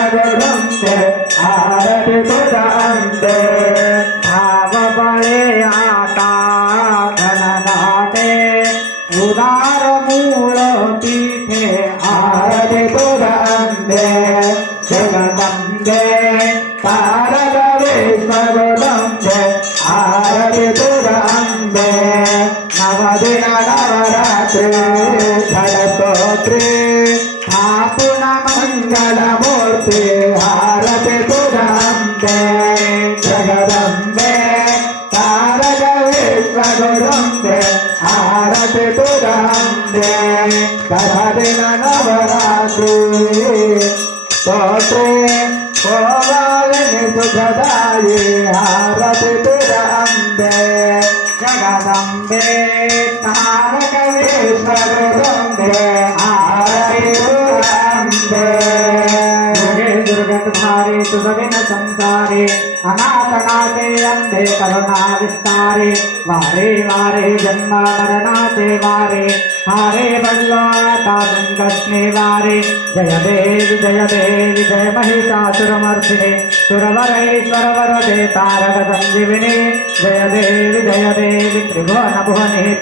विश्वगुरुंते आरति तुझंते भाव बड़े आता धननाटे उदार मूल पीठे आरति तुझंते जगदंबे तारक विश्वगुरुंते आरति तुझंते नवदिन नवरात्रि षडस्तोत्रे स्थापन मंगलमूर्ति आरति तुझंते जगदंबे तारक विश्वगुरुंते आरति तुझंते नवदिन नवरात्रि स्तोत्रे गोपालिनी सुखदायि आरति तुझंते जगदंबे तारक विश्वगुरुंते आरति तुझंते दुर्गे दुर्गतधारे सुगविन संसारे अनाथनाथे अंधे करुणा विस्तारे वारे वारे जन्म मरणाते वारे हारे बल्वाता दुंगस्ने वारे जय देवी जय महिषासुरमर्दिने सुरवरेश्वर वरदे तारक संजीविने जय देवी त्रिभुवन भुवने